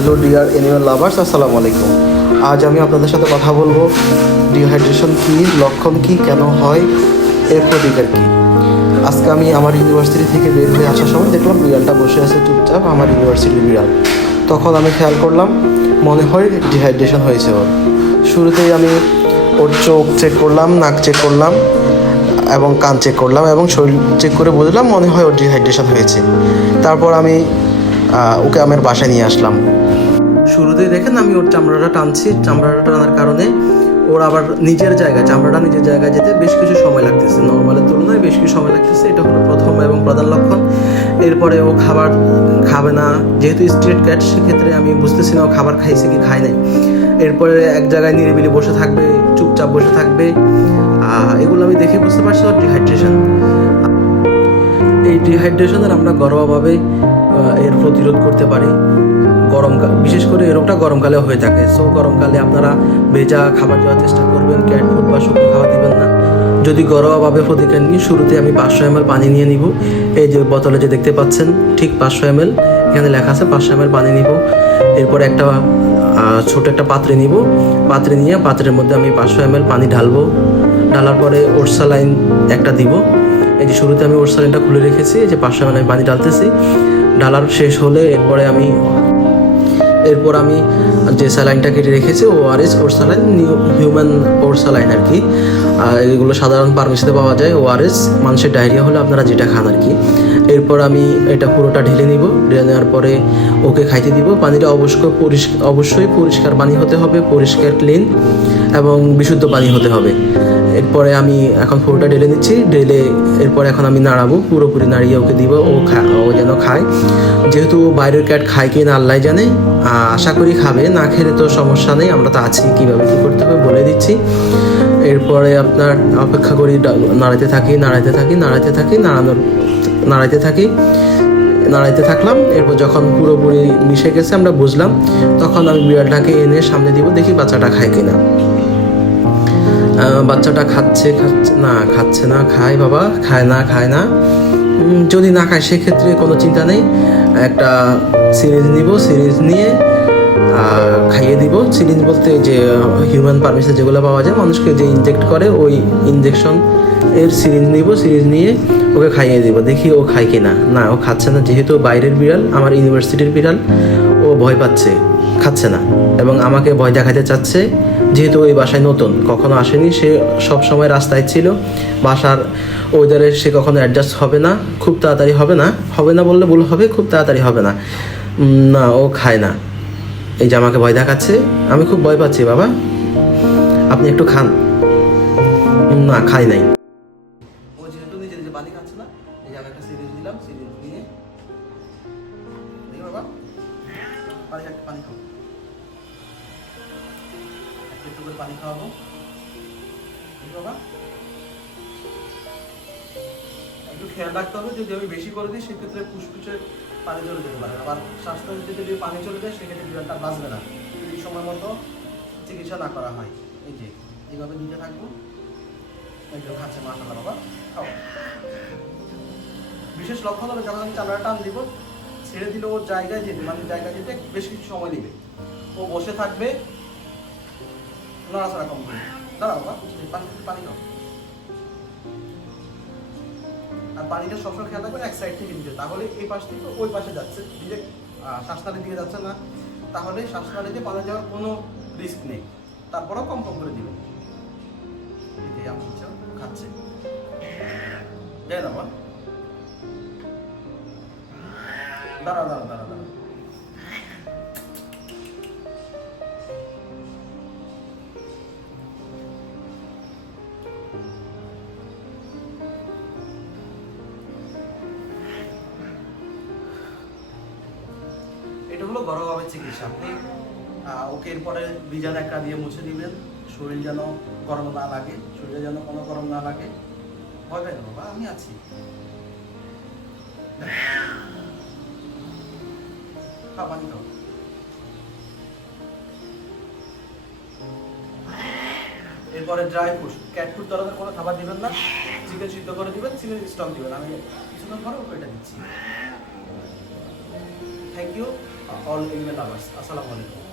Hello dear animal lovers আসসালামু আলাইকুম। আজ আমি আপনাদের সাথে কথা বলব ডিহাইড্রেশন কী, লক্ষণ কী, কেন হয়, এর প্রতিকার কী। আজকে আমি আমার ইউনিভার্সিটি থেকে বের হয়ে আসার সময় দেখলাম বিড়ালটা বসে আছে চুপচাপ, আমার ইউনিভার্সিটির বিড়াল। তখন আমি খেয়াল করলাম, মনে হয় ডিহাইড্রেশন হয়েছে ওর। শুরুতেই আমি ওর চোখ চেক করলাম, নাক চেক করলাম, এবং কান চেক করলাম, এবং শরীর চেক করে বুঝলাম মনে হয় ওর ডিহাইড্রেশন হয়েছে। তারপর আমি ওকে আমার বাসায় নিয়ে আসলাম। শুরুতেই দেখেন আমি ওর চামড়াটা টানছি, চামড়াটা টানার কারণে ওর আবার নিজের জায়গায়, চামড়াটা নিজের জায়গায় যেতে বেশ কিছু সময় লাগতেছে। নর্মালের তুলনায় বেশ কিছু সময় লাগতেছে, এটা হলো প্রথম এবং প্রধান লক্ষণ। এরপরে ও খাবার খাবে না, যেহেতু স্ট্রিট ক্যাট সেক্ষেত্রে আমি বুঝতেছি না ও খাবার খাইছে কি খায় নাই। এরপরে এক জায়গায় নিরিবিলি বসে থাকবে, চুপচাপ বসে থাকবে। এগুলো আমি দেখে বুঝতে পারছি ওর ডিহাইড্রেশন এই ডিহাইড্রেশনের আমরা ঘরোয়াভাবে এর প্রতিরোধ করতে পারি। গরমকাল। বিশেষ করে এই রোগটা গরমকালে হয়ে থাকে। সো গরমকালে আপনারা ভেজা খাবার দেওয়ার চেষ্টা করবেন, ক্যাট ফুড বা শুকনো খাবার দিবেন না। যদি ঘরোয়াভাবে প্রতিকার নিই শুরুতে আমি পাঁচশো এম পানি নিয়ে নিব। এই যে বোতলে যে দেখতে পাচ্ছেন, ঠিক পাঁচশো এম এখানে লেখা আছে পাঁচশো এম পানি নিব। এরপর একটা ছোট একটা পাত্রে নিব। পাত্রে নিয়ে পাত্রের মধ্যে আমি পাঁচশো এম পানি ঢালবো। ঢালার পরে ওরসালাইন একটা দিব। এই যে শুরুতে আমি ওরসালাইনটা খুলে রেখেছি, এই যে পাঁচশো এম পানি ঢালতেছি। ঢালার শেষ হলে এরপরে আমি এরপর আমি যে স্যালাইনটা কেটে রেখেছি, ও আর এস ওর স্যালাইন হিউম্যান ওর স্যালাইন আর কি। এগুলো সাধারণ ফার্মেসিতে পাওয়া যায়, ও আর এস, মানুষের ডায়রিয়া হলে আপনারা যেটা খান আর কি। এরপর আমি এটা পুরোটা ঢেলে নিব, ঢেলে নেওয়ার পরে ওকে খাইতে দিব। পানিটা অবশ্যই পরিষ্কার অবশ্যই পরিষ্কার পানি হতে হবে, পরিষ্কার ক্লিন এবং বিশুদ্ধ পানি হতে হবে। এরপরে আমি এখন পুরোটা ঢেলে নিচ্ছি, ঢেলে এরপরে এখন আমি নাড়াবো, পুরোপুরি নাড়িয়ে ওকে দিব, ও খা, ও যেন খায়। যেহেতু বাইরের ক্যাট খায় কি না আল্লাহ জানে। আশা করি খাবে। না খেলে তো সমস্যা নেই, আমরা তো আছি, কীভাবে কী করতে হবে বলে দিচ্ছি। এরপরে আপনার অপেক্ষা করি নাড়াইতে থাকি নাড়াইতে থাকি নাড়াতে থাকি নাড়ানোর নাড়াইতে থাকি, নাড়াইতে থাকলাম। এরপর যখন পুরোপুরি মিশে গেছে, আমরা বুঝলাম, তখন আমি বিড়ালটাকে এনে সামনে দিব, দেখি বাচ্চাটা খায় কিনা। বাচ্চাটা খাচ্ছে খাচ্ছে, না খাচ্ছে না, খায় বাবা, খায় না খায় না। যদি না খায়, সেক্ষেত্রে কোনো চিন্তা নেই। একটা সিরিজ নিব সিরিজ নিয়ে খাইয়ে দিব। সিরিজ বলতে যে হিউম্যান পারমিশন যেগুলো পাওয়া যায়, মানুষকে যে ইনজেক্ট করে, ওই ইনজেকশন এর সিরিজ নিব সিরিজ নিয়ে ওকে খাইয়ে দিব। দেখি ও খায় কিনা। না, ও খাচ্ছে না। যেহেতু বাইরের বিড়াল, আমার ইউনিভার্সিটির বিড়াল, ও ভয় পাচ্ছে, খাচ্ছে না। এবং আমাকে ভয় দেখাতে চাচ্ছে যেহেতু ওই বাসায় নতুন, কখনো আসেনি, সে সব সময় রাস্তায় ছিল। বাসার ওয়েদারে সে কখনো অ্যাডজাস্ট হবে না, খুব তাড়াতাড়ি হবে না। হবে না বললে ভুল হবে, খুব তাড়াতাড়ি হবে না। না, ও খায় না। এই যে আমাকে ভয় দেখাচ্ছে, আমি খুব ভয় পাচ্ছি, বাবা। আপনি একটু খান। না, খাই নাই। পানি খাও। একটু করে পানি খাওয়াবো। বাবা। একটু খেয়াল রাখতে হবে, যদি আমি বেশি করে দিই, সেক্ষেত্রে ফুসফুসে পানি চলে যেতে পারে। আবার শ্বাসনালীতে যদি পানি চলে যায়, সেক্ষেত্রে বিড়ালটা বাঁচবে না। যদি সময় মতো চিকিৎসা না করা হয়। এই যে, এইভাবে দিতে থাকব। একটু খাচ্ছে, মাশাআল্লাহ বাবা। খাও। বিশেষ লক্ষণ হলো, যখন আমি চামড়া টান দিব, ছেড়ে দিলে ওর জায়গায় যেতে মানে জায়গায় যেতে বেশ কিছু সময় দিবে ও বসে থাকবে নড়াচড়া কম করে দাঁড়াও বাবা পানি পানি খাও আর পানিটা সবসময় খেয়াল রাখবেন এক সাইড থেকে দিতে তাহলে এই পাশ থেকে ওই পাশে যাচ্ছে ডিরেক্ট শ্বাসনালী দিকে যাচ্ছে না তাহলে শ্বাসনালীতে পানি যাওয়ার কোনো রিস্ক নেই তারপরেও কম কম করে দিবেন যে আমি খাচ্ছে যাই না দাঁড়া দাঁড়া এটা হলো ঘরোয়াভাবে চিকিৎসা। আপনি ওকে এরপরে বিজান একটা দিয়ে মুছে দিবেন। শরীর যেন গরম না লাগে, শরীরে যেন কোনো গরম না লাগে। ভয় পেন বাবা আমি আছি। এরপরে ড্রাই ফ্রুট ক্যাট ফুড ধরনের কোনো খাবার দিবেন না। চিকেন সিদ্ধ করে দিবেন, চিকেন স্টক দিবেন। আমি কিছুক্ষণ পরে ওকে এটা দিচ্ছি। Thank you all animal lovers আসসালামু আলাইকুম